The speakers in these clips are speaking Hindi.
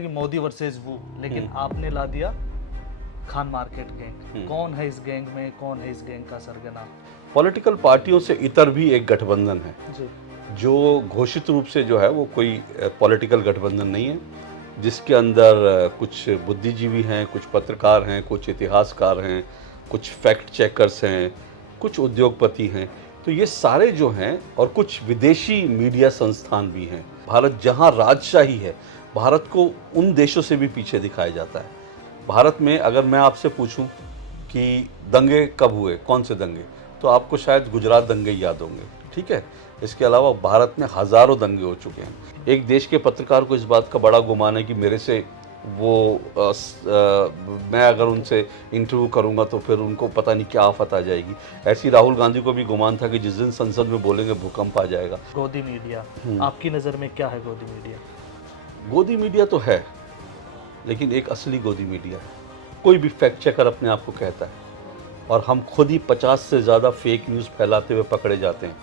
कि मोदी वर्सेस वो, लेकिन आपने ला दिया खान मार्केट गैंग। कौन है इस गैंग में, कौन है इस गैंग का सरगना? पॉलिटिकल पार्टियों से इतर भी एक गठबंधन है जी। जो घोषित रूप से जो है वो कोई पॉलिटिकल गठबंधन नहीं है, जिसके अंदर कुछ बुद्धिजीवी हैं, कुछ पत्रकार हैं, कुछ इतिहासकार हैं, कुछ फैक्ट चेकर्स हैं, कुछ उद्योगपति हैं। तो ये सारे जो हैं और कुछ विदेशी मीडिया संस्थान भी हैं। भारत जहाँ राजशाही है, भारत को उन देशों से भी पीछे दिखाया जाता है। भारत में अगर मैं आपसे पूछूं कि दंगे कब हुए, कौन से दंगे, तो आपको शायद गुजरात दंगे याद होंगे। ठीक है, इसके अलावा भारत में हज़ारों दंगे हो चुके हैं। एक देश के पत्रकार को इस बात का बड़ा गुमान है कि मेरे से वो मैं अगर उनसे इंटरव्यू करूंगा तो फिर उनको पता नहीं क्या आफत आ जाएगी। ऐसी राहुल गांधी को भी गुमान था कि जिस दिन संसद में बोलेंगे भूकंप आ जाएगा। गोदी मीडिया, आपकी नज़र में क्या है गोदी मीडिया? गोदी मीडिया तो है, लेकिन एक असली गोदी मीडिया है। कोई भी फैक्ट चेकर अपने आप को कहता है और हम खुद ही 50 से ज़्यादा फेक न्यूज़ फैलाते हुए पकड़े जाते हैं,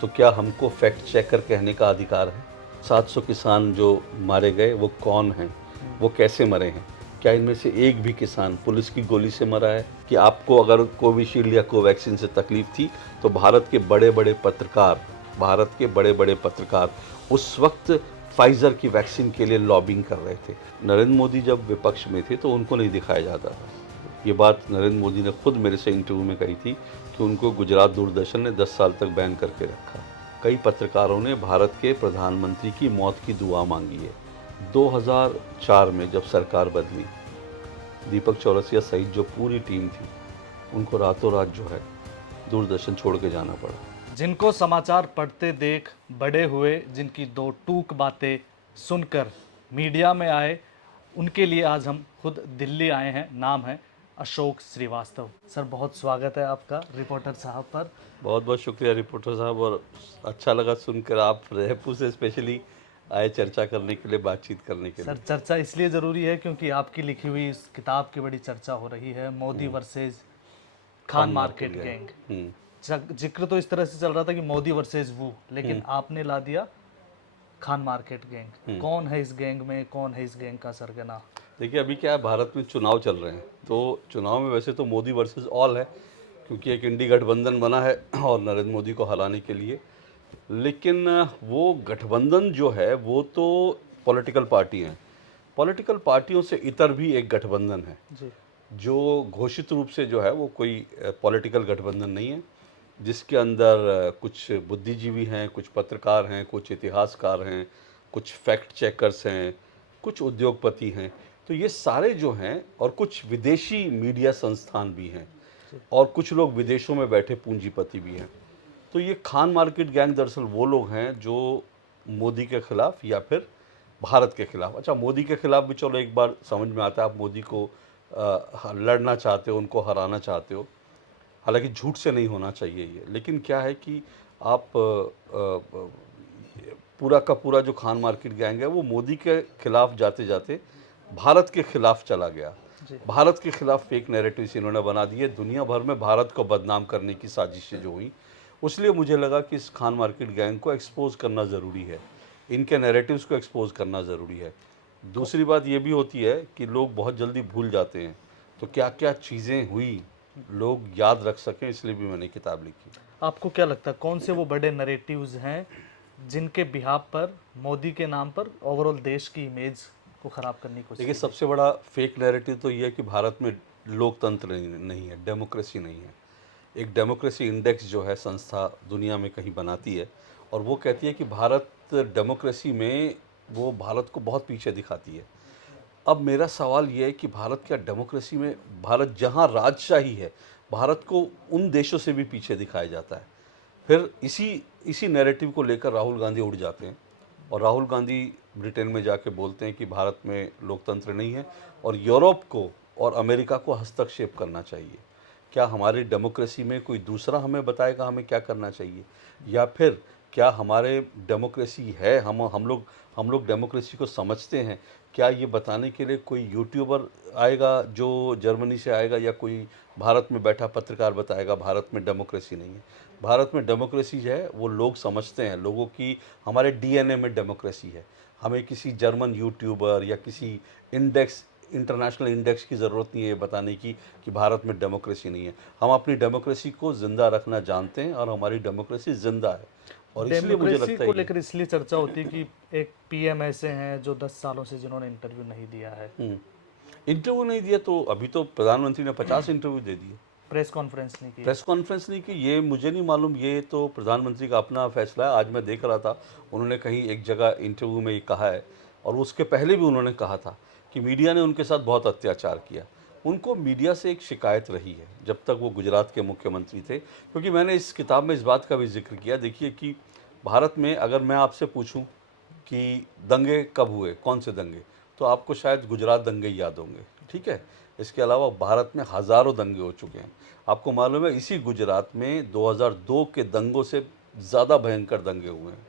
तो क्या हमको फैक्ट चेकर कहने का अधिकार है? 700 किसान जो मारे गए वो कौन हैं, वो कैसे मरे हैं? क्या इनमें से एक भी किसान पुलिस की गोली से मरा है? कि आपको अगर कोविशील्ड या कोवैक्सीन से तकलीफ थी तो भारत के बड़े बड़े पत्रकार उस वक्त फाइजर की वैक्सीन के लिए लॉबिंग कर रहे थे। नरेंद्र मोदी जब विपक्ष में थे तो उनको नहीं दिखाया जाता था। ये बात नरेंद्र मोदी ने खुद मेरे से इंटरव्यू में कही थी कि उनको गुजरात दूरदर्शन ने 10 साल तक बैन करके रखा। कई पत्रकारों ने भारत के प्रधानमंत्री की मौत की दुआ मांगी है। 2004 में जब सरकार बदली, दीपक चौरसिया सहित जो पूरी टीम थी, उनको रातों रात जो है दूरदर्शन छोड़ के जाना पड़ा। जिनको समाचार पढ़ते देख बड़े हुए, जिनकी दो टूक बातें सुनकर मीडिया में आए, उनके लिए आज हम खुद दिल्ली आए हैं। नाम है अशोक श्रीवास्तव। सर, बहुत स्वागत है आपका रिपोर्टर साहब पर। बहुत बहुत शुक्रिया रिपोर्टर साहब, और अच्छा लगा सुनकर आप रेहपू से स्पेशली आए चर्चा करने के लिए, बातचीत करने के सर, लिए। चर्चा इसलिए ज़रूरी है क्योंकि आपकी लिखी हुई इस किताब की बड़ी चर्चा हो रही है, Modi versus Khan Khan market market गए। गैंग। जिक्र तो इस तरह से चल रहा था कि मोदी वर्सेस वो, लेकिन आपने ला दिया खान मार्केट गैंग। कौन है इस गैंग में, कौन है इस गैंग का सरगना? देखिए, अभी क्या है, भारत में चुनाव चल रहे हैं, तो चुनाव में वैसे तो मोदी वर्सेस ऑल है, क्योंकि एक इंडी गठबंधन बना है और नरेंद्र मोदी को हराने के लिए। लेकिन वो गठबंधन जो है वो तो पॉलिटिकल पार्टी हैं। पॉलिटिकल पार्टियों से इतर भी एक गठबंधन है जी। जो घोषित रूप से जो है वो कोई पॉलिटिकल गठबंधन नहीं है, जिसके अंदर कुछ बुद्धिजीवी हैं, कुछ पत्रकार हैं, कुछ इतिहासकार हैं, कुछ फैक्ट चेकर्स हैं, कुछ उद्योगपति हैं। तो ये सारे जो हैं और कुछ विदेशी मीडिया संस्थान भी हैं और कुछ लोग विदेशों में बैठे पूंजीपति भी हैं। तो ये खान मार्केट गैंग दरअसल वो लोग हैं जो मोदी के खिलाफ या फिर भारत के खिलाफ, अच्छा मोदी के खिलाफ भी चलो एक बार समझ में आता है, आप मोदी को लड़ना चाहते हो, उनको हराना चाहते हो। हालांकि झूठ से नहीं होना चाहिए ये, लेकिन क्या है कि आप पूरा का पूरा जो खान मार्केट गैंग है वो मोदी के खिलाफ जाते जाते भारत के खिलाफ चला गया। जी। भारत के खिलाफ फेक नैरेटिव्स इन्होंने बना दिए, दुनिया भर में भारत को बदनाम करने की साजिशें जो हुई। उसलिए मुझे लगा कि इस खान मार्केट गैंग को एक्सपोज करना ज़रूरी है, इनके नैरेटिव्स को एक्सपोज करना ज़रूरी है। दूसरी बात ये भी होती है कि लोग बहुत जल्दी भूल जाते हैं, तो क्या क्या चीज़ें हुई लोग याद रख सकें, इसलिए भी मैंने किताब लिखी। आपको क्या लगता है कौन से वो बड़े नरेटिव्स हैं जिनके बिहाफ पर मोदी के नाम पर ओवरऑल देश की इमेज को खराब करने की कोशिश देखिए, की गई? सबसे बड़ा फेक नैरेटिव तो ये है कि भारत में लोकतंत्र नहीं है, डेमोक्रेसी नहीं है। एक डेमोक्रेसी इंडेक्स जो है संस्था दुनिया में कहीं बनाती है और वो कहती है कि भारत डेमोक्रेसी में वो भारत को बहुत पीछे दिखाती है। अब मेरा सवाल ये है कि भारत क्या डेमोक्रेसी में, भारत जहाँ राजशाही है, भारत को उन देशों से भी पीछे दिखाया जाता है। फिर इसी इसी नैरेटिव को लेकर राहुल गांधी उड़ जाते हैं और राहुल गांधी ब्रिटेन में जाके बोलते हैं कि भारत में लोकतंत्र नहीं है और यूरोप को और अमेरिका को हस्तक्षेप करना चाहिए। क्या हमारी डेमोक्रेसी में कोई दूसरा हमें बताएगा हमें क्या करना चाहिए, या फिर क्या हमारे डेमोक्रेसी है, हम लोग डेमोक्रेसी को समझते हैं? क्या ये बताने के लिए कोई यूट्यूबर आएगा जो जर्मनी से आएगा, या कोई भारत में बैठा पत्रकार बताएगा भारत में डेमोक्रेसी नहीं है? भारत में डेमोक्रेसी जो है वो लोग समझते हैं, लोगों की, हमारे डीएनए में डेमोक्रेसी है। हमें किसी जर्मन यूट्यूबर या किसी इंडेक्स इंटरनेशनल इंडेक्स की ज़रूरत नहीं है बताने की कि भारत में डेमोक्रेसी नहीं है। हम अपनी डेमोक्रेसी को ज़िंदा रखना जानते हैं और हमारी डेमोक्रेसी ज़िंदा है, और इसलिए मुझे डेमोक्रेसी लगता को है कि लेकर इसलिए चर्चा होती है कि एक पीएम ऐसे हैं जो 10 सालों से जिन्होंने इंटरव्यू नहीं दिया है, इंटरव्यू नहीं दिया, तो अभी तो प्रधानमंत्री ने 50 इंटरव्यू दे दिए। प्रेस कॉन्फ्रेंस नहीं किया। प्रेस कॉन्फ्रेंस नहीं की, ये मुझे नहीं मालूम, ये तो प्रधानमंत्री का अपना फैसला है। आज मैं देख रहा था, उन्होंने कहीं एक जगह इंटरव्यू में ये कहा है, और उसके पहले भी उन्होंने कहा था कि मीडिया ने उनके साथ बहुत अत्याचार किया। उनको मीडिया से एक शिकायत रही है जब तक वो गुजरात के मुख्यमंत्री थे, क्योंकि मैंने इस किताब में इस बात का भी जिक्र किया। देखिए कि भारत में अगर मैं आपसे पूछूं कि दंगे कब हुए, कौन से दंगे, तो आपको शायद गुजरात दंगे ही याद होंगे, ठीक है। इसके अलावा भारत में हज़ारों दंगे हो चुके हैं। आपको मालूम है इसी गुजरात में 2002 के दंगों से ज़्यादा भयंकर दंगे हुए हैं।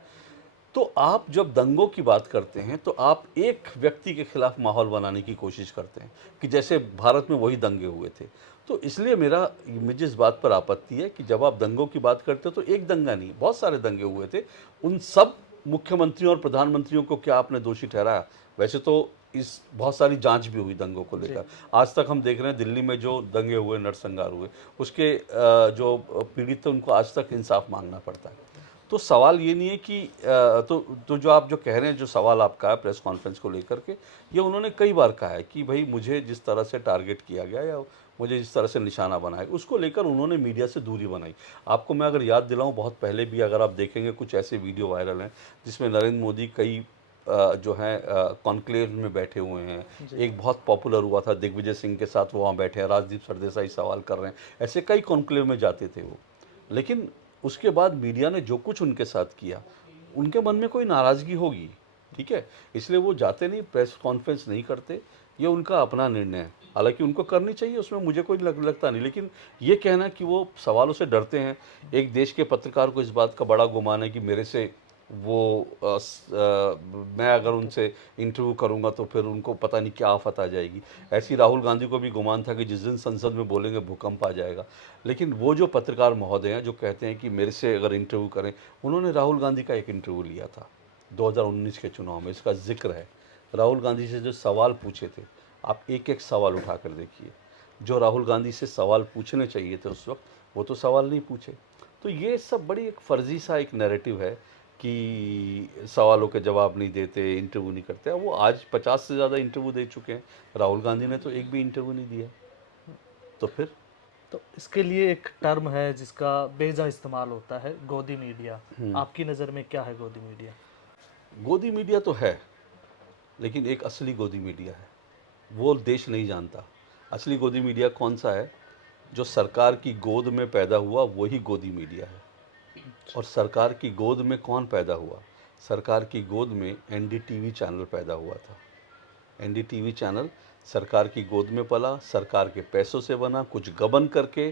तो आप जब दंगों की बात करते हैं तो आप एक व्यक्ति के खिलाफ माहौल बनाने की कोशिश करते हैं कि जैसे भारत में वही दंगे हुए थे। तो इसलिए मुझे इस बात पर आपत्ति है कि जब आप दंगों की बात करते हो तो एक दंगा नहीं, बहुत सारे दंगे हुए थे। उन सब मुख्यमंत्रियों और प्रधानमंत्रियों को क्या आपने दोषी ठहराया? वैसे तो इस बहुत सारी जांच भी हुई दंगों को जी। लेकर। आज तक हम देख रहे हैं दिल्ली में जो दंगे हुए, नरसंहार हुए, उसके जो पीड़ित थे उनको आज तक इंसाफ मांगना पड़ता है। तो सवाल ये नहीं है कि तो जो आप जो कह रहे हैं, जो सवाल आपका है प्रेस कॉन्फ्रेंस को लेकर के, ये उन्होंने कई बार कहा है कि भाई मुझे जिस तरह से टारगेट किया गया या मुझे जिस तरह से निशाना बनाया, उसको लेकर उन्होंने मीडिया से दूरी बनाई। आपको मैं अगर याद दिलाऊं, बहुत पहले भी अगर आप देखेंगे कुछ ऐसे वीडियो वायरल हैं जिसमें नरेंद्र मोदी कई जो हैं कॉन्क्लेव में बैठे हुए हैं। जी। एक बहुत पॉपुलर हुआ था, दिग्विजय सिंह के साथ वो वहाँ बैठे हैं, राजदीप सरदेसाई सवाल कर रहे हैं, ऐसे कई कॉन्क्लेव में जाते थे वो। लेकिन उसके बाद मीडिया ने जो कुछ उनके साथ किया, उनके मन में कोई नाराज़गी होगी, ठीक है, इसलिए वो जाते नहीं, प्रेस कॉन्फ्रेंस नहीं करते, ये उनका अपना निर्णय है। हालांकि उनको करनी चाहिए, उसमें मुझे कोई लगता नहीं, लेकिन ये कहना कि वो सवालों से डरते हैं, एक देश के पत्रकार को इस बात का बड़ा गुमान है कि मेरे से वो मैं अगर उनसे इंटरव्यू करूंगा तो फिर उनको पता नहीं क्या आफत आ जाएगी। ऐसी राहुल गांधी को भी गुमान था कि जिस दिन संसद में बोलेंगे भूकंप आ जाएगा। लेकिन वो जो पत्रकार महोदय हैं जो कहते हैं कि मेरे से अगर इंटरव्यू करें, उन्होंने राहुल गांधी का एक इंटरव्यू लिया था 2019 के चुनाव में, इसका जिक्र है। राहुल गांधी से जो सवाल पूछे थे, आप एक एक सवाल उठा कर देखिए, जो राहुल गांधी से सवाल पूछने चाहिए थे उस वक्त, वो तो सवाल नहीं पूछे। तो ये सब बड़ी एक फर्जी सा एक नैरेटिव है कि सवालों के जवाब नहीं देते, इंटरव्यू नहीं करते। वो आज 50 से ज़्यादा इंटरव्यू दे चुके हैं, राहुल गांधी ने तो एक भी इंटरव्यू नहीं दिया। तो फिर तो इसके लिए एक टर्म है जिसका बेजा इस्तेमाल होता है, गोदी मीडिया। आपकी नज़र में क्या है गोदी मीडिया? गोदी मीडिया तो है, लेकिन एक असली गोदी मीडिया है, वो देश नहीं जानता। असली गोदी मीडिया कौन सा है? जो सरकार की गोद में पैदा हुआ, वही गोदी मीडिया है। और सरकार की गोद में कौन पैदा हुआ? सरकार की गोद में एनडीटीवी चैनल पैदा हुआ था। एनडीटीवी चैनल सरकार की गोद में पला, सरकार के पैसों से बना, कुछ गबन करके,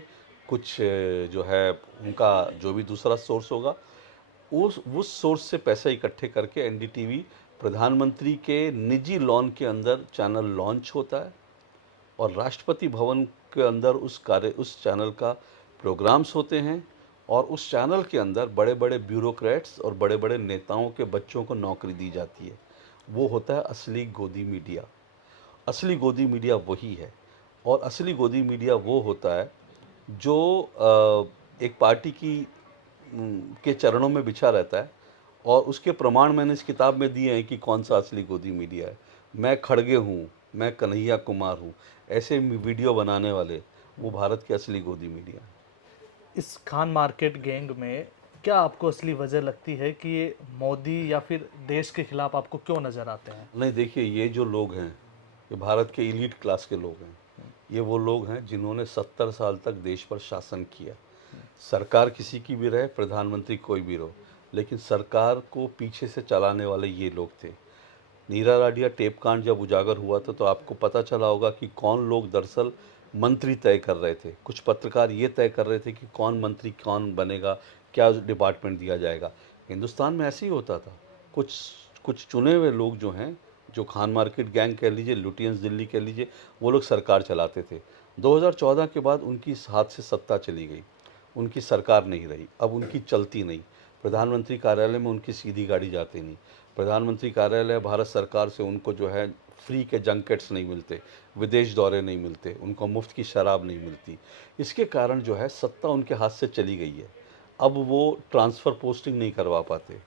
कुछ जो है उनका जो भी दूसरा सोर्स होगा, उस सोर्स से पैसे इकट्ठे करके एनडीटीवी प्रधानमंत्री के निजी लॉन के अंदर चैनल लॉन्च होता है, और राष्ट्रपति भवन के अंदर उस चैनल का प्रोग्राम्स होते हैं, और उस चैनल के अंदर बड़े बड़े ब्यूरोक्रेट्स और बड़े बड़े नेताओं के बच्चों को नौकरी दी जाती है। वो होता है असली गोदी मीडिया। असली गोदी मीडिया वही है। और असली गोदी मीडिया वो होता है जो एक पार्टी के चरणों में बिछा रहता है, और उसके प्रमाण मैंने इस किताब में दिए हैं कि कौन सा असली गोदी मीडिया है। मैं खड़गे हूँ, मैं कन्हैया कुमार हूँ, ऐसे वीडियो बनाने वाले, वो भारत के असली गोदी मीडिया हैं। इस खान मार्केट गैंग में क्या आपको असली वजह लगती है कि ये मोदी या फिर देश के खिलाफ आपको क्यों नज़र आते हैं? नहीं, देखिए, ये जो लोग हैं, ये भारत के एलीट क्लास के लोग हैं। ये वो लोग हैं जिन्होंने 70 साल तक देश पर शासन किया। सरकार किसी की भी रहे, प्रधानमंत्री कोई भी रहो, लेकिन सरकार को पीछे से चलाने वाले ये लोग थे। नीरा राडिया टेप कांड जब उजागर हुआ था तो आपको पता चला होगा कि कौन लोग दरअसल मंत्री तय कर रहे थे। कुछ पत्रकार ये तय कर रहे थे कि कौन मंत्री कौन बनेगा, क्या डिपार्टमेंट दिया जाएगा। हिंदुस्तान में ऐसे ही होता था। कुछ कुछ चुने हुए लोग जो हैं, जो खान मार्केट गैंग कह लीजिए, लुटियंस दिल्ली कह लीजिए, वो लोग सरकार चलाते थे। 2014 के बाद उनकी हाथ से सत्ता चली गई, उनकी सरकार नहीं रही, अब उनकी चलती नहीं, प्रधानमंत्री कार्यालय में उनकी सीधी गाड़ी जाती नहीं। प्रधानमंत्री कार्यालय भारत सरकार से उनको जो है फ्री के जंकेट्स नहीं मिलते, विदेश दौरे नहीं मिलते, उनको मुफ्त की शराब नहीं मिलती। इसके कारण जो है सत्ता उनके हाथ से चली गई है। अब वो ट्रांसफ़र पोस्टिंग नहीं करवा पाते।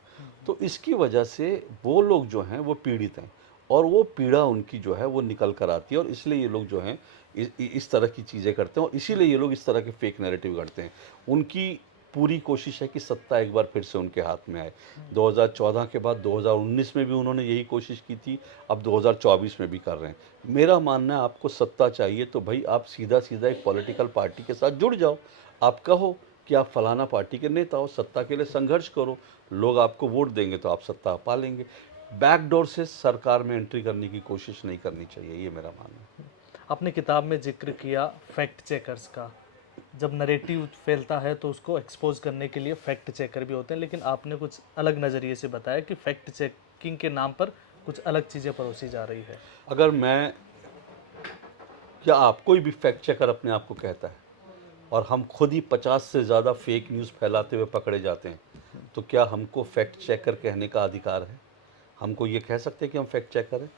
तो इसकी वजह से वो लोग जो हैं वो पीड़ित हैं, और वो पीड़ा उनकी जो है वो निकल कर आती है, और इसलिए ये लोग जो हैं इस तरह की चीज़ें करते हैं, और इसीलिए ये लोग इस तरह के फेक नैरेटिव करते हैं। उनकी पूरी कोशिश है कि सत्ता एक बार फिर से उनके हाथ में आए। 2014 के बाद 2019 में भी उन्होंने यही कोशिश की थी, अब 2024 में भी कर रहे हैं। मेरा मानना है आपको सत्ता चाहिए तो भाई आप सीधा-सीधा एक पॉलिटिकल पार्टी के साथ जुड़ जाओ। आप कहो कि आप फलाना पार्टी के नेता हो, सत्ता के लिए संघर्ष करो, लोग आपको वोट देंगे तो आप सत्ता पा लेंगे। बैकडोर से सरकार में एंट्री करने की कोशिश नहीं करनी चाहिए, ये मेरा मानना है। आपने किताब में जिक्र किया फैक्ट चेकर्स का। जब नरेटिव फैलता है तो उसको एक्सपोज करने के लिए फैक्ट चेकर भी होते हैं, लेकिन आपने कुछ अलग नज़रिए से बताया कि फैक्ट चेकिंग के नाम पर कुछ अलग चीज़ें परोसी जा रही है। अगर मैं या आप कोई भी फैक्ट चेकर अपने आप को कहता है, और हम खुद ही 50 से ज़्यादा फेक न्यूज़ फैलाते हुए पकड़े जाते हैं, तो क्या हमको फैक्ट चेकर कहने का अधिकार है? हमको ये कह सकते हैं कि हम फैक्ट चेकर हैं?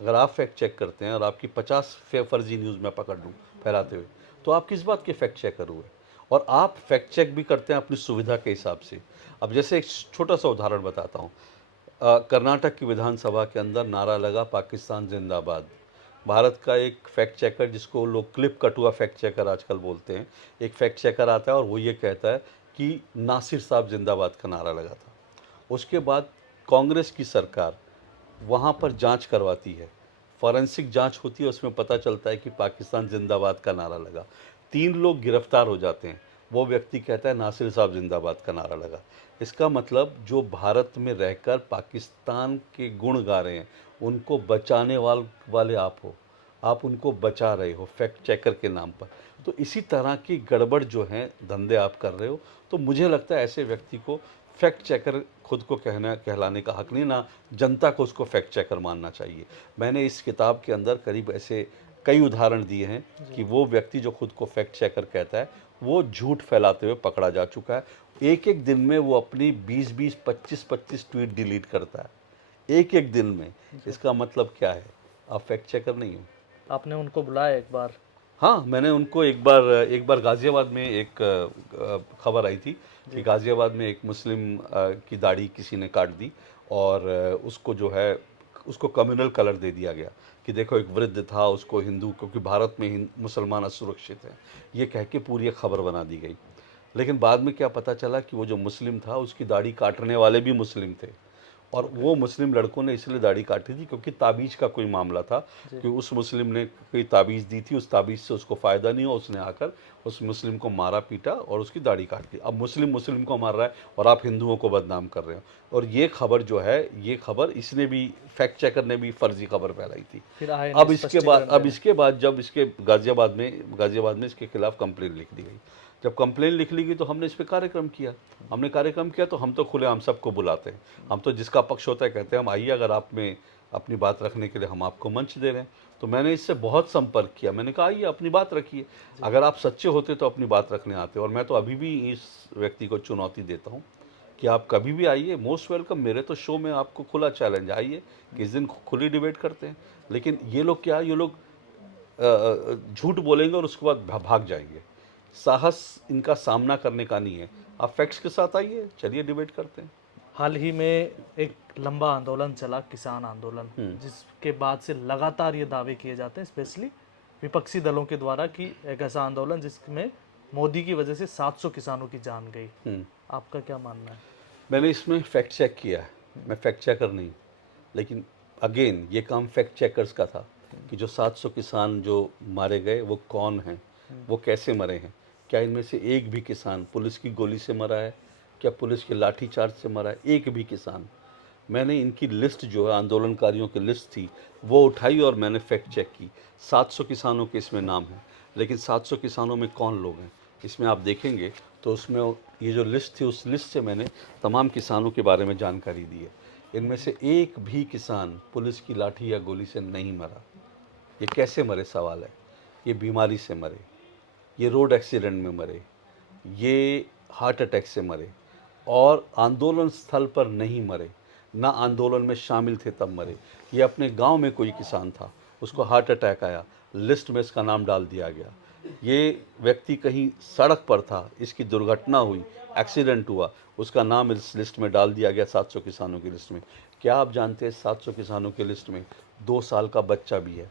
अगर आप फैक्ट चेक करते हैं और आपकी 50 फर्जी न्यूज़ मैं पकड़ लूँ फैलाते हुए, तो आप किस बात के फैक्ट चेकर हुए? और आप फैक्ट चेक भी करते हैं अपनी सुविधा के हिसाब से। अब जैसे एक छोटा सा उदाहरण बताता हूँ। कर्नाटक की विधानसभा के अंदर नारा लगा पाकिस्तान जिंदाबाद। भारत का एक फैक्ट चेकर, जिसको लोग क्लिप कटुआ फैक्ट चेकर आजकल बोलते हैं, एक फैक्ट चेकर आता है और वो ये कहता है कि नासिर साहब जिंदाबाद का नारा लगा था। उसके बाद कांग्रेस की सरकार वहाँ पर जांच करवाती है, फॉरेंसिक जांच होती है, उसमें पता चलता है कि पाकिस्तान जिंदाबाद का नारा लगा। 3 लोग गिरफ्तार हो जाते हैं। वो व्यक्ति कहता है नासिर साहब जिंदाबाद का नारा लगा। इसका मतलब जो भारत में रहकर पाकिस्तान के गुण गा रहे हैं, उनको बचाने वाले आप हो, आप उनको बचा रहे हो फैक्ट चेकर के नाम पर। तो इसी तरह की गड़बड़ जो है धंधे आप कर रहे हो। तो मुझे लगता है ऐसे व्यक्ति को फैक्ट चेकर खुद को कहलाने का हक नहीं, ना जनता को उसको फैक्ट चेकर मानना चाहिए। मैंने इस किताब के अंदर करीब ऐसे कई उदाहरण दिए हैं कि वो व्यक्ति जो खुद को फैक्ट चेकर कहता है, वो झूठ फैलाते हुए पकड़ा जा चुका है। एक-एक दिन में वो अपनी 20-20, 25-25 ट्वीट डिलीट करता है, एक-एक दिन में। इसका मतलब क्या है? आप फैक्ट चेकर नहीं हो। आपने उनको बुलाया एक बार? हाँ, मैंने उनको एक बार गाज़ियाबाद में एक खबर आई थी कि गाज़ियाबाद में एक मुस्लिम की दाढ़ी किसी ने काट दी, और उसको जो है उसको कम्युनल कलर दे दिया गया कि देखो एक वृद्ध था, उसको हिंदू, क्योंकि भारत में मुसलमान असुरक्षित हैं, ये कह के पूरी एक खबर बना दी गई। लेकिन बाद में क्या पता चला कि वो जो मुस्लिम था उसकी दाढ़ी काटने वाले भी मुस्लिम थे, और वो मुस्लिम लड़कों ने इसलिए दाढ़ी काटी थी क्योंकि ताबीज़ का कोई मामला था कि उस मुस्लिम ने कोई ताबीज़ दी थी, उस ताबीज़ से उसको फ़ायदा नहीं हुआ, उसने आकर उस मुस्लिम को मारा पीटा और उसकी दाढ़ी काट ली। अब मुस्लिम को मार रहा है और आप हिंदुओं को बदनाम कर रहे हो। और ये खबर जो है, ये खबर इसने भी, फैक्ट चेकर ने भी फर्जी खबर फैलाई थी। फिर आए अब ने इसके बाद जब इसके गाज़ियाबाद में इसके खिलाफ कंप्लेन लिख दी गई। जब कंप्लेन लिख ली गई तो हमने इस पे कार्यक्रम किया। तो हम तो खुलेआम सबको बुलाते हैं। हम तो जिसका पक्ष होता है कहते हैं हम आइए, अगर आप में अपनी बात रखने के लिए हम आपको मंच दे रहे हैं। तो मैंने इससे बहुत संपर्क किया, मैंने कहा आइए अपनी बात रखिए, अगर आप सच्चे होते तो अपनी बात रखने आते। और मैं तो अभी भी इस व्यक्ति को चुनौती देता हूँ कि आप कभी भी आइए, मोस्ट वेलकम। मेरे तो शो में आपको खुला चैलेंज, आइए किस दिन खुली डिबेट करते हैं। लेकिन ये लोग क्या, ये लोग झूठ बोलेंगे और उसके बाद भाग जाएंगे। साहस इनका सामना करने का नहीं है। आप फैक्ट्स के साथ आइए, चलिए डिबेट करते हैं। हाल ही में एक लंबा आंदोलन चला, किसान आंदोलन, जिसके बाद से लगातार ये दावे किए जाते हैं, स्पेशली विपक्षी दलों के द्वारा, कि एक ऐसा आंदोलन जिसमें मोदी की वजह से 700 किसानों की जान गई। आपका क्या मानना है? मैंने इसमें फैक्ट चेक किया है, मैं फैक्ट चेकर नहीं, लेकिन अगेन ये काम फैक्ट चेकर्स का था कि जो 700 किसान जो मारे गए वो कौन हैं, वो कैसे मरे हैं, क्या इनमें से एक भी किसान पुलिस की गोली से मरा है, क्या पुलिस के लाठीचार्ज से मरा है, एक भी किसान। मैंने इनकी लिस्ट जो है, आंदोलनकारियों की लिस्ट थी, वो उठाई और मैंने फैक्ट चेक की। 700 किसानों के इसमें नाम हैं, लेकिन 700 किसानों में कौन लोग हैं इसमें आप देखेंगे तो उसमें ये जो लिस्ट थी, उस लिस्ट से मैंने तमाम किसानों के बारे में जानकारी दी है। इनमें से एक भी किसान पुलिस की लाठी या गोली से नहीं मरा। ये कैसे मरे सवाल है। ये बीमारी से मरे, ये रोड एक्सीडेंट में मरे, ये हार्ट अटैक से मरे, और आंदोलन स्थल पर नहीं मरे। ना आंदोलन में शामिल थे तब मरे। ये अपने गांव में कोई किसान था, उसको हार्ट अटैक आया, लिस्ट में इसका नाम डाल दिया गया। ये व्यक्ति कहीं सड़क पर था, इसकी दुर्घटना हुई, एक्सीडेंट हुआ, उसका नाम इस लिस्ट में डाल दिया गया 700 किसानों की लिस्ट में। क्या आप जानते हैं 700 किसानों की लिस्ट में 2 साल का बच्चा भी है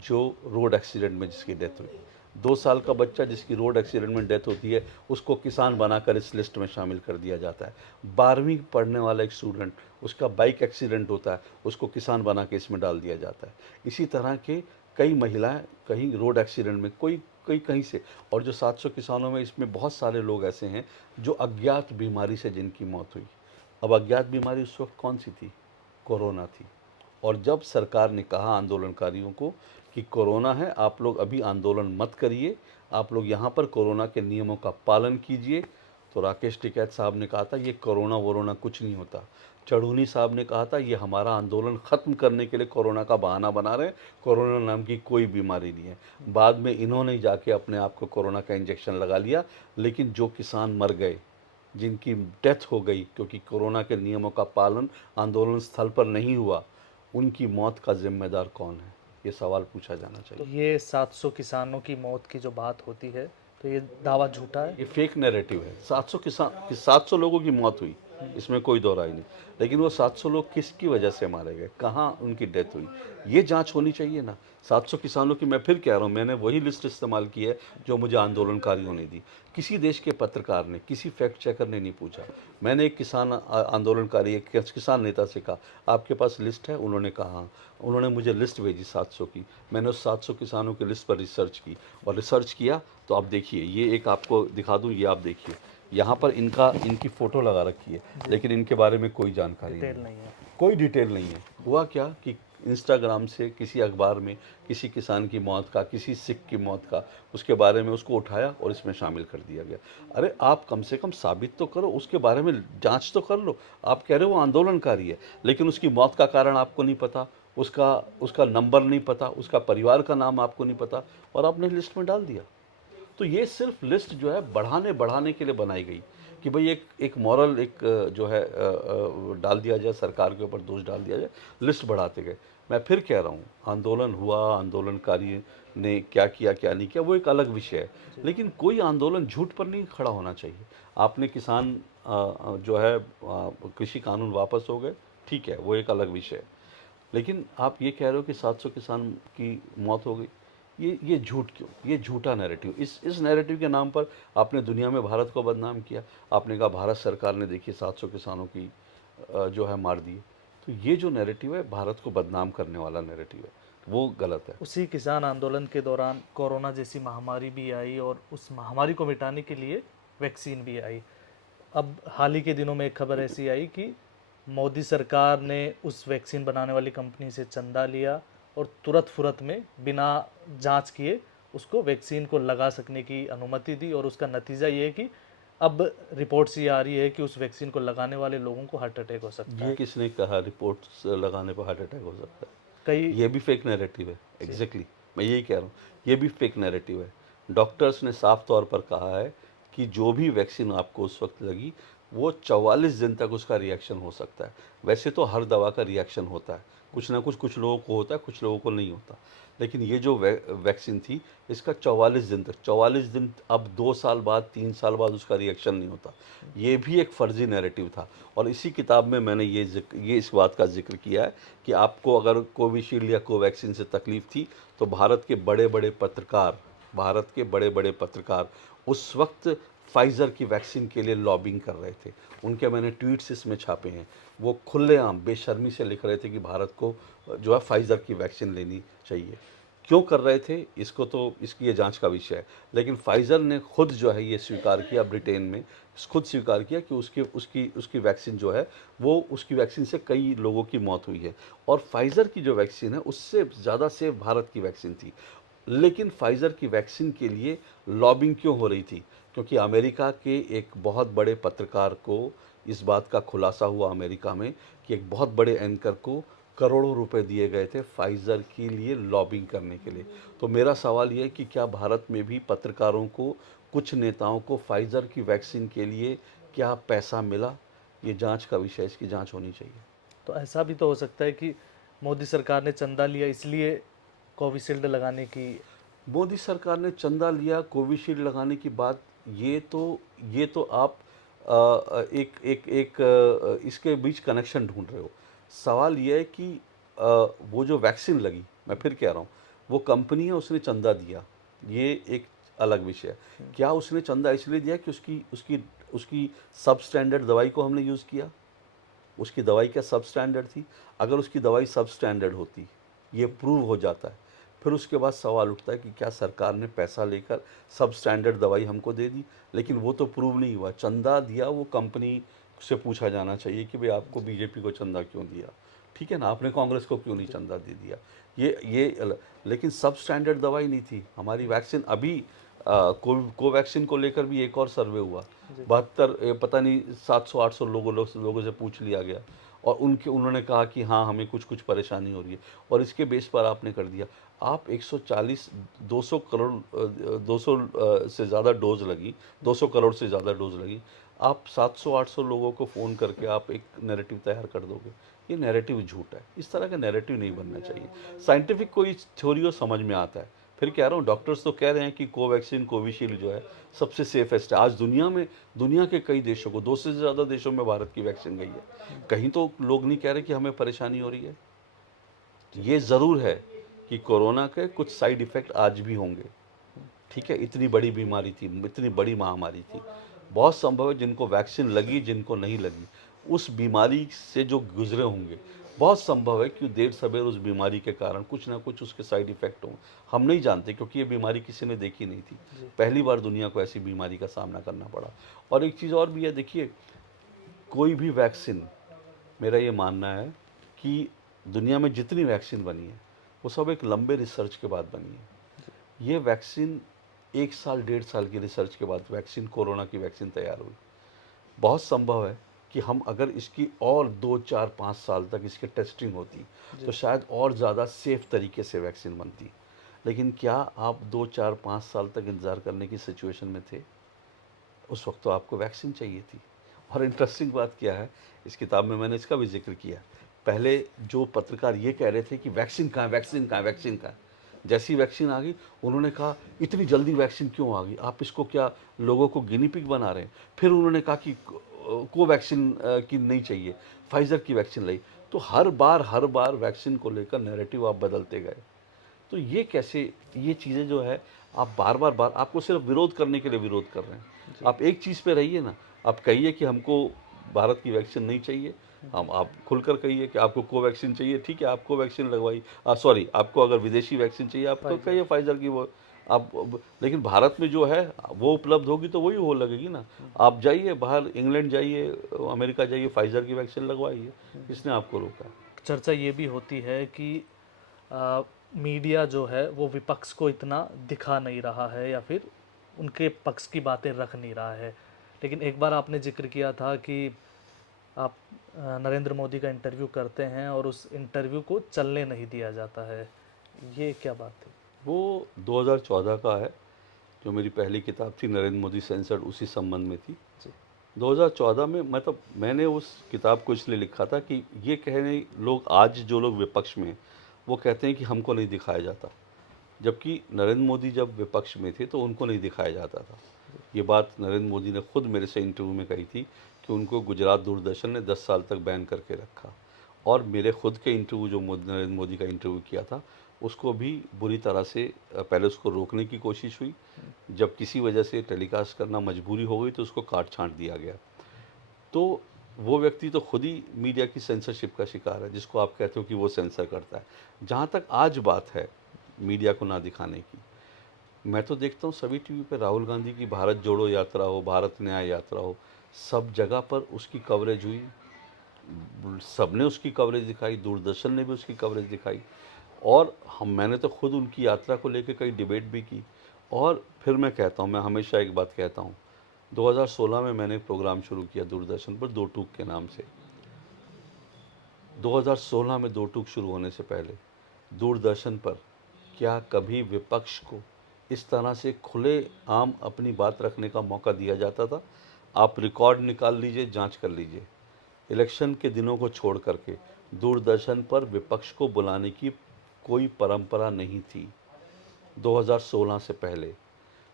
जो रोड एक्सीडेंट में जिसकी डेथ हुई। 2 साल का बच्चा जिसकी रोड एक्सीडेंट में डेथ होती है, उसको किसान बनाकर इस लिस्ट में शामिल कर दिया जाता है। 12वीं पढ़ने वाला एक स्टूडेंट, उसका बाइक एक्सीडेंट होता है, उसको किसान बना के इसमें डाल दिया जाता है। इसी तरह के कई महिलाएं कहीं रोड एक्सीडेंट में, कोई कोई कहीं से। और जो 700 किसानों में इसमें बहुत सारे लोग ऐसे हैं जो अज्ञात बीमारी से जिनकी मौत हुई। अब अज्ञात बीमारी उस वक्त कौन सी थी? कोरोना थी। और जब सरकार ने कहा आंदोलनकारियों को कि कोरोना है, आप लोग अभी आंदोलन मत करिए, आप लोग यहाँ पर कोरोना के नियमों का पालन कीजिए, तो राकेश टिकैत साहब ने कहा था ये कोरोना वोरोना कुछ नहीं होता। चढ़ूनी साहब ने कहा था ये हमारा आंदोलन ख़त्म करने के लिए कोरोना का बहाना बना रहे हैं, कोरोना नाम की कोई बीमारी नहीं है। बाद में इन्होंने जाके अपने आप को कोरोना का इंजेक्शन लगा लिया। लेकिन जो किसान मर गए, जिनकी डेथ हो गई क्योंकि कोरोना के नियमों का पालन आंदोलन स्थल पर नहीं हुआ, उनकी मौत का जिम्मेदार कौन है? ये सवाल पूछा जाना तो चाहिए। ये 700 किसानों की मौत की जो बात होती है, तो ये दावा झूठा है। ये फेक नैरेटिव है। 700 किसान, 700 लोगों की मौत हुई, इसमें कोई दो राय नहीं। लेकिन वो 700 लोग किसकी वजह से मारे गए, कहाँ उनकी डेथ हुई, ये जांच होनी चाहिए ना। 700 किसानों की मैं फिर कह रहा हूँ, मैंने वही लिस्ट इस्तेमाल की है जो मुझे आंदोलनकारियों ने दी। किसी देश के पत्रकार ने, किसी फैक्ट चेकर ने नहीं पूछा। मैंने एक किसान आंदोलनकारी, एक किसान नेता से कहा आपके पास लिस्ट है? उन्होंने कहा हाँ। उन्होंने मुझे लिस्ट भेजी 700 की। मैंने उस 700 किसानों की लिस्ट पर रिसर्च की, और रिसर्च किया तो आप देखिए, ये एक आपको दिखा दूं, ये आप देखिए, यहाँ पर इनकी फ़ोटो लगा रखी है, लेकिन इनके बारे में कोई जानकारी डिटेल नहीं नहीं है, है। कोई डिटेल नहीं है। हुआ क्या कि इंस्टाग्राम से किसी अखबार में किसी किसान की मौत का, किसी सिख की मौत का, उसके बारे में उसको उठाया और इसमें शामिल कर दिया गया। अरे आप कम से कम साबित तो करो, उसके बारे में जांच तो कर लो। आप कह रहे हो वो आंदोलनकारी है, लेकिन उसकी मौत का कारण आपको नहीं पता, उसका उसका नंबर नहीं पता, उसका परिवार का नाम आपको नहीं पता, और आपने लिस्ट में डाल दिया। तो ये सिर्फ लिस्ट जो है बढ़ाने बढ़ाने के लिए बनाई गई कि भाई एक मॉरल, एक जो है डाल दिया जाए, सरकार के ऊपर दोष डाल दिया जाए, लिस्ट बढ़ाते गए। मैं फिर कह रहा हूँ, आंदोलन हुआ, आंदोलनकारी ने क्या किया क्या नहीं किया वो एक अलग विषय है, लेकिन कोई आंदोलन झूठ पर नहीं खड़ा होना चाहिए। आपने किसान जो है कृषि कानून वापस हो गए, ठीक है, वो एक अलग विषय है। लेकिन आप ये कह रहे हो कि 700 किसान की मौत हो गई, ये झूठ क्यों? ये झूठा नैरेटिव, इस नैरेटिव के नाम पर आपने दुनिया में भारत को बदनाम किया। आपने कहा भारत सरकार ने देखिए 700 किसानों की जो है मार दी। तो ये जो नैरेटिव है भारत को बदनाम करने वाला नैरेटिव है, वो गलत है। उसी किसान आंदोलन के दौरान कोरोना जैसी महामारी भी आई और उस महामारी को मिटाने के लिए वैक्सीन भी आई। अब हाल ही के दिनों में एक खबर ऐसी आई कि मोदी सरकार ने उस वैक्सीन बनाने वाली कंपनी से चंदा लिया और तुरंत फुरत में बिना जांच किए उसको वैक्सीन को लगा सकने की अनुमति दी, और उसका नतीजा ये है कि अब रिपोर्ट्स ये आ रही है कि उस वैक्सीन को लगाने वाले लोगों को हार्ट अटैक हो सकता ये है। किसने कहा रिपोर्ट्स लगाने पर हार्ट अटैक हो सकता है? कई ये भी फेक नैरेटिव है। एग्जैक्टली मैं यही कह रहा हूँ, ये भी फेक नैरेटिव है। डॉक्टर्स ने साफ तौर पर कहा है कि जो भी वैक्सीन आपको उस वक्त लगी, वो 44 दिन तक उसका रिएक्शन हो सकता है। वैसे तो हर दवा का रिएक्शन होता है, कुछ ना कुछ, कुछ लोगों को होता है, कुछ लोगों को नहीं होता। लेकिन ये जो वैक्सीन थी, इसका 44 दिन तक, 44 दिन, अब 2 साल बाद, 3 साल बाद उसका रिएक्शन नहीं होता। ये भी एक फर्जी नैरेटिव था। और इसी किताब में मैंने ये इस बात का जिक्र किया है कि आपको अगर कोविशील्ड या कोवैक्सीन से तकलीफ थी, तो भारत के बड़े बड़े पत्रकार, भारत के बड़े बड़े पत्रकार उस वक्त फाइज़र की वैक्सीन के लिए लॉबिंग कर रहे थे। उनके मैंने ट्वीट्स इसमें छापे हैं। वो खुलेआम बेशर्मी से लिख रहे थे कि भारत को जो है फाइज़र की वैक्सीन लेनी चाहिए। क्यों कर रहे थे इसको, तो इसकी ये जांच का विषय है। लेकिन फाइज़र ने खुद जो है ये स्वीकार किया, ब्रिटेन में खुद स्वीकार किया कि उसकी उसकी उसकी वैक्सीन जो है, वो उसकी वैक्सीन से कई लोगों की मौत हुई है। और फाइज़र की जो वैक्सीन है उससे ज़्यादा सेफ भारत की वैक्सीन थी। लेकिन फाइज़र की वैक्सीन के लिए लॉबिंग क्यों हो रही थी? क्योंकि अमेरिका के एक बहुत बड़े पत्रकार को इस बात का खुलासा हुआ अमेरिका में कि एक बहुत बड़े एंकर को करोड़ों रुपए दिए गए थे फाइज़र के लिए लॉबिंग करने के लिए। तो मेरा सवाल ये है कि क्या भारत में भी पत्रकारों को, कुछ नेताओं को फाइज़र की वैक्सीन के लिए क्या पैसा मिला? ये जांच का विषय, इसकी जांच होनी चाहिए। तो ऐसा भी तो हो सकता है कि मोदी सरकार ने चंदा लिया इसलिए कोविशील्ड लगाने की। मोदी सरकार ने चंदा लिया कोविशील्ड लगाने की बात, ये तो आप एक एक एक इसके बीच कनेक्शन ढूंढ रहे हो। सवाल ये है कि वो जो वैक्सीन लगी, मैं फिर कह रहा हूँ, वो कंपनी है, उसने चंदा दिया, ये एक अलग विषय है। क्या उसने चंदा इसलिए दिया कि उसकी उसकी उसकी सब स्टैंडर्ड दवाई को हमने यूज़ किया? उसकी दवाई क्या सब स्टैंडर्ड थी? अगर उसकी दवाई सब स्टैंडर्ड होती, ये प्रूव हो जाता है, फिर उसके बाद सवाल उठता है कि क्या सरकार ने पैसा लेकर सब स्टैंडर्ड दवाई हमको दे दी? लेकिन वो तो प्रूव नहीं हुआ। चंदा दिया वो कंपनी से पूछा जाना चाहिए कि भाई आपको बीजेपी को चंदा क्यों दिया? ठीक है ना, आपने कांग्रेस को क्यों नहीं चंदा दे दिया? लेकिन सब स्टैंडर्ड दवाई नहीं थी हमारी वैक्सीन। अभी कोवैक्सीन को लेकर भी एक और सर्वे हुआ, 72 पता नहीं 700-800 लोगों से पूछ लिया गया, और उन्होंने कहा कि हाँ हमें कुछ कुछ परेशानी हो रही है, और इसके बेस पर आपने कर दिया। आप 140 200 करोड़ 200 से ज़्यादा डोज लगी, 200 करोड़ से ज़्यादा डोज लगी, आप 700-800 लोगों को फ़ोन करके आप एक नैरेटिव तैयार कर दोगे। ये नैरेटिव झूठ है, इस तरह का नैरेटिव नहीं बनना चाहिए। साइंटिफिक कोई थ्योरी हो समझ में आता है। फिर कह रहा हूँ, डॉक्टर्स तो कह रहे हैं कि कोवैक्सीन कोविशील्ड जो है सबसे सेफेस्ट है। आज दुनिया के कई देशों को, 200 से ज़्यादा देशों में भारत की वैक्सीन गई है। कहीं तो लोग नहीं कह रहे कि हमें परेशानी हो रही है। ये ज़रूर है कि कोरोना के कुछ साइड इफ़ेक्ट आज भी होंगे, ठीक है, इतनी बड़ी बीमारी थी, इतनी बड़ी महामारी थी। बहुत संभव है जिनको वैक्सीन लगी, जिनको नहीं लगी, उस बीमारी से जो गुजरे होंगे, बहुत संभव है कि देर सवेर उस बीमारी के कारण कुछ ना कुछ उसके साइड इफ़ेक्ट हों। हम नहीं जानते, क्योंकि ये बीमारी किसी ने देखी नहीं थी। पहली बार दुनिया को ऐसी बीमारी का सामना करना पड़ा। और एक चीज़ और भी है, देखिए, कोई भी वैक्सीन, मेरा ये मानना है कि दुनिया में जितनी वैक्सीन बनी है, वो सब एक लंबे रिसर्च के बाद बनी है। ये वैक्सीन 1 साल 1.5 साल की रिसर्च के बाद वैक्सीन, कोरोना की वैक्सीन तैयार हुई। बहुत संभव है कि हम अगर इसकी और 2, 4, 5 साल तक इसकी टेस्टिंग होती, तो शायद और ज़्यादा सेफ तरीके से वैक्सीन बनती। लेकिन क्या आप 2, 4, 5 साल तक इंतज़ार करने की सिचुएशन में थे? उस वक्त तो आपको वैक्सीन चाहिए थी। और इंटरेस्टिंग बात क्या है, इस किताब में मैंने इसका भी जिक्र किया। पहले जो पत्रकार ये कह रहे थे कि वैक्सीन कहाँ है, वैक्सीन कहाँ है, वैक्सीन कहाँ है, जैसी वैक्सीन आ गई उन्होंने कहा इतनी जल्दी वैक्सीन क्यों आ गई, आप इसको क्या लोगों को गिनी पिग बना रहे हैं? फिर उन्होंने कहा कि कोवैक्सीन की नहीं चाहिए, फाइज़र की वैक्सीन लाई। तो हर बार वैक्सीन को लेकर नैरेटिव आप बदलते गए। तो ये कैसे, ये चीज़ें जो है, आप बार आपको सिर्फ विरोध करने के लिए विरोध कर रहे हैं। आप एक चीज़ पे रहिए ना, आप कहिए कि हमको भारत की वैक्सीन नहीं चाहिए, हम आप खुलकर कहिए कि आपको कोवैक्सीन चाहिए, ठीक है, आप कोवैक्सीन लगवाइए। सॉरी, आपको अगर विदेशी वैक्सीन चाहिए, आप तो कहिए फाइज़र की, वो आप लेकिन भारत में जो है वो उपलब्ध होगी तो वही हो लगेगी ना। आप जाइए बाहर, इंग्लैंड जाइए, अमेरिका जाइए, फाइज़र की वैक्सीन लगवाइए। किसने आपको रोका है? चर्चा ये भी होती है कि मीडिया जो है वो विपक्ष को इतना दिखा नहीं रहा है या फिर उनके पक्ष की बातें रख नहीं रहा है। लेकिन एक बार आपने जिक्र किया था कि आप नरेंद्र मोदी का इंटरव्यू करते हैं और उस इंटरव्यू को चलने नहीं दिया जाता है, ये क्या बात है? वो 2014 का है, जो मेरी पहली किताब थी नरेंद्र मोदी सेंसर्ड, उसी संबंध में थी। जी 2014 में, मतलब मैंने उस किताब को इसलिए लिखा था कि ये कहने लोग, आज जो लोग विपक्ष में हैं, वो कहते हैं कि हमको नहीं दिखाया जाता, जबकि नरेंद्र मोदी जब विपक्ष में थे तो उनको नहीं दिखाया जाता था। ये बात नरेंद्र मोदी ने खुद मेरे से इंटरव्यू में कही थी कि उनको गुजरात दूरदर्शन ने 10 साल तक बैन करके रखा। और मेरे खुद के इंटरव्यू, जो नरेंद्र मोदी का इंटरव्यू किया था, उसको भी बुरी तरह से पहले उसको रोकने की कोशिश हुई। जब किसी वजह से टेलीकास्ट करना मजबूरी हो गई तो उसको काट छांट दिया गया। तो वो व्यक्ति तो खुद ही मीडिया की सेंसरशिप का शिकार है, जिसको आप कहते हो कि वो सेंसर करता है। जहाँ तक आज बात है मीडिया को ना दिखाने की, मैं तो देखता हूँ सभी टीवी पे राहुल गांधी की भारत जोड़ो यात्रा हो, भारत न्याय यात्रा हो, सब जगह पर उसकी कवरेज हुई, सबने उसकी कवरेज दिखाई, दूरदर्शन ने भी उसकी कवरेज दिखाई। और मैंने तो खुद उनकी यात्रा को लेकर कई डिबेट भी की। और फिर मैं कहता हूँ, मैं हमेशा एक बात कहता हूँ, 2016 में मैंने एक प्रोग्राम शुरू किया दूरदर्शन पर, दो टूक के नाम से। 2016 में दो टूक शुरू होने से पहले दूरदर्शन पर क्या कभी विपक्ष को इस तरह से खुले आम अपनी बात रखने का मौका दिया जाता था? आप रिकॉर्ड निकाल लीजिए, जांच कर लीजिए। इलेक्शन के दिनों को छोड़ करके दूरदर्शन पर विपक्ष को बुलाने की कोई परंपरा नहीं थी 2016 से पहले।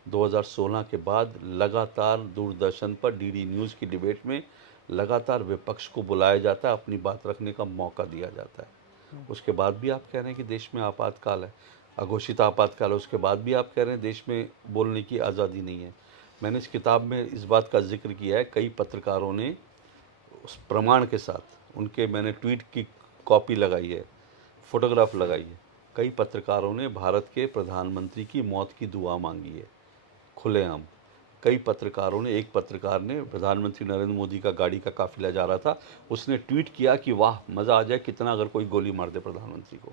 2016 के बाद लगातार दूरदर्शन पर डीडी न्यूज़ की डिबेट में लगातार विपक्ष को बुलाया जाता है, अपनी बात रखने का मौका दिया जाता है। उसके बाद भी आप कह रहे हैं कि देश में आपातकाल है, अघोषित आपातकाल है, उसके बाद भी आप कह रहे हैं देश में बोलने की आज़ादी नहीं है। मैंने इस किताब में इस बात का जिक्र किया है, कई पत्रकारों ने उस प्रमाण के साथ उनके मैंने ट्वीट की कॉपी लगाई है, फोटोग्राफ लगाई है। कई पत्रकारों ने भारत के प्रधानमंत्री की मौत की दुआ मांगी है खुलेआम। कई पत्रकारों ने, एक पत्रकार ने, प्रधानमंत्री नरेंद्र मोदी का गाड़ी का काफिला जा रहा था, उसने ट्वीट किया कि वाह मज़ा आ जाए कितना अगर कोई गोली मार दे प्रधानमंत्री को।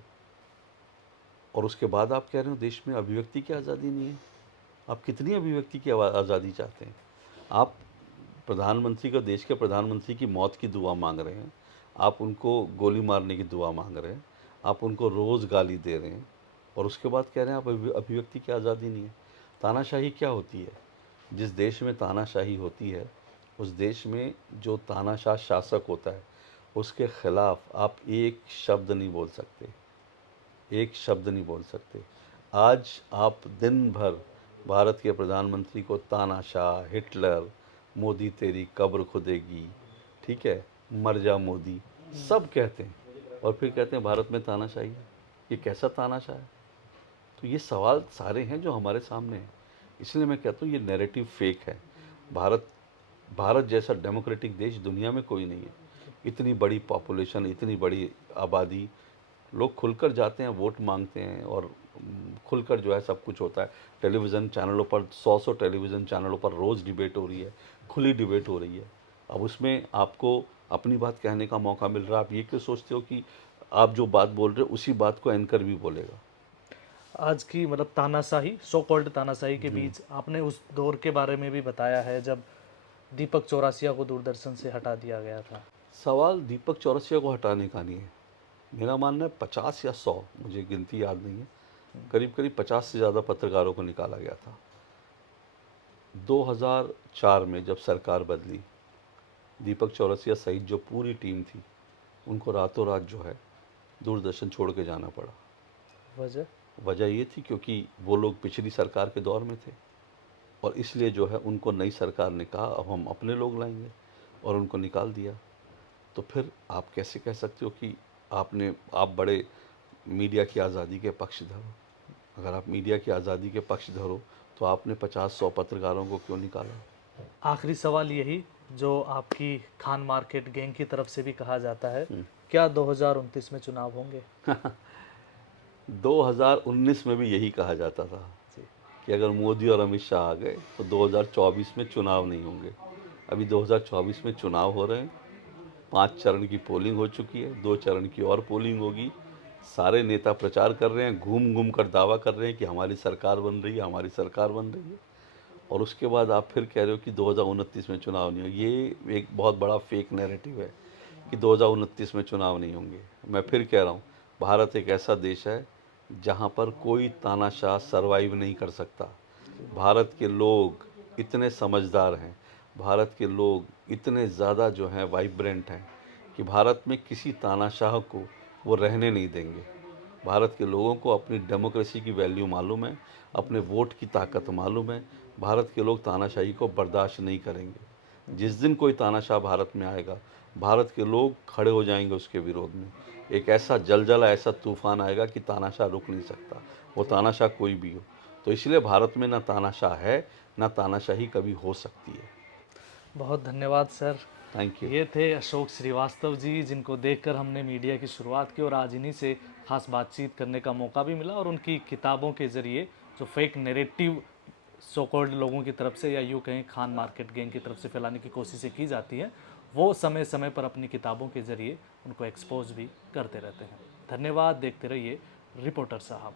और उसके बाद आप कह रहे हो देश में अभिव्यक्ति की आज़ादी नहीं है। आप कितनी अभिव्यक्ति की आज़ादी चाहते हैं? आप प्रधानमंत्री को, देश के प्रधानमंत्री की मौत की दुआ मांग रहे हैं, आप उनको गोली मारने की दुआ मांग रहे हैं, आप उनको रोज़ गाली दे रहे हैं, और उसके बाद कह रहे हैं आप अभिव्यक्ति की आज़ादी नहीं है। तानाशाही क्या होती है? जिस देश में तानाशाही होती है, उस देश में जो तानाशाह शासक होता है, उसके खिलाफ आप एक शब्द नहीं बोल सकते, एक शब्द नहीं बोल सकते। आज आप दिन भर भारत के प्रधानमंत्री को तानाशाह, हिटलर, मोदी तेरी कब्र खुदेगी, ठीक है, मर जा मोदी, सब कहते हैं, और फिर कहते हैं भारत में तानाशाही है। ये कैसा तानाशाह है? तो ये सवाल सारे हैं जो हमारे सामने हैं। इसलिए मैं कहता हूँ ये नैरेटिव फेक है। भारत भारत जैसा डेमोक्रेटिक देश दुनिया में कोई नहीं है। इतनी बड़ी पॉपुलेशन, इतनी बड़ी आबादी, लोग खुलकर जाते हैं, वोट मांगते हैं, और खुलकर जो है सब कुछ होता है। टेलीविज़न चैनलों पर 100 टेलीविज़न चैनलों पर रोज़ डिबेट हो रही है, खुली डिबेट हो रही है। अब उसमें आपको अपनी बात कहने का मौका मिल रहा है। आप ये क्यों सोचते हो कि आप जो बात बोल रहे हो उसी बात को एंकर भी बोलेगा? आज की मतलब तानाशाही, सो कॉल्ड तानाशाही के बीच आपने उस दौर के बारे में भी बताया है जब दीपक चौरसिया को दूरदर्शन से हटा दिया गया था। सवाल दीपक चौरसिया को हटाने का नहीं है। मेरा मानना है 50 या 100, मुझे गिनती याद नहीं है, करीब करीब 50 से ज़्यादा पत्रकारों को निकाला गया था। 2004 में जब सरकार बदली, दीपक चौरसिया सहित जो पूरी टीम थी, उनको रातों रात जो है दूरदर्शन छोड़ के जाना पड़ा। वजह? वजह ये थी क्योंकि वो लोग पिछली सरकार के दौर में थे, और इसलिए जो है उनको नई सरकार ने कहा अब हम अपने लोग लाएंगे, और उनको निकाल दिया। तो फिर आप कैसे कह सकते हो कि आप बड़े मीडिया की आज़ादी के पक्षधर हो? अगर आप मीडिया की आज़ादी के पक्षधर हो तो आपने 50-100 पत्रकारों को क्यों निकाला? आखिरी सवाल यही, जो आपकी खान मार्केट गैंग की तरफ से भी कहा जाता है, हम्म। क्या 2029 में चुनाव होंगे? 2019 में भी यही कहा जाता था जी। कि अगर मोदी और अमित शाह आ गए तो 2024 में चुनाव नहीं होंगे। अभी 2024 में चुनाव हो रहे हैं, 5 चरण की पोलिंग हो चुकी है, 2 चरण की और पोलिंग होगी। सारे नेता प्रचार कर रहे हैं, घूम घूम कर दावा कर रहे हैं कि हमारी सरकार बन रही है, हमारी सरकार बन रही है, और उसके बाद आप फिर कह रहे हो कि 2029 में चुनाव नहीं हो। ये एक बहुत बड़ा फेक नैरेटिव है कि 2029 में चुनाव नहीं होंगे। मैं फिर कह रहा हूँ, भारत एक ऐसा देश है जहाँ पर कोई तानाशाह सरवाइव नहीं कर सकता। भारत के लोग इतने समझदार हैं, भारत के लोग इतने ज़्यादा जो हैं वाइब्रेंट हैं कि भारत में किसी तानाशाह को वो रहने नहीं देंगे। भारत के लोगों को अपनी डेमोक्रेसी की वैल्यू मालूम है, अपने वोट की ताकत मालूम है। भारत के लोग तानाशाही को बर्दाश्त नहीं करेंगे। जिस दिन कोई तानाशाह भारत में आएगा, भारत के लोग खड़े हो जाएंगे उसके विरोध में। एक ऐसा जलजला, ऐसा तूफान आएगा कि तानाशाह रुक नहीं सकता, वो तानाशाह कोई भी हो। तो इसलिए भारत में ना तानाशाह है, ना तानाशाही कभी हो सकती है। बहुत धन्यवाद सर। Thank you. ये थे अशोक श्रीवास्तव जी, जिनको देखकर हमने मीडिया की शुरुआत की और आज इन्हीं से खास बातचीत करने का मौका भी मिला, और उनकी किताबों के ज़रिए जो फेक नैरेटिव सो कॉल्ड लोगों की तरफ से, या यूँ कहें खान मार्केट गैंग की तरफ से फैलाने की कोशिशें की जाती हैं, वो समय समय पर अपनी किताबों के ज़रिए उनको एक्सपोज भी करते रहते हैं। धन्यवाद। देखते रहिए रिपोर्टर साहब।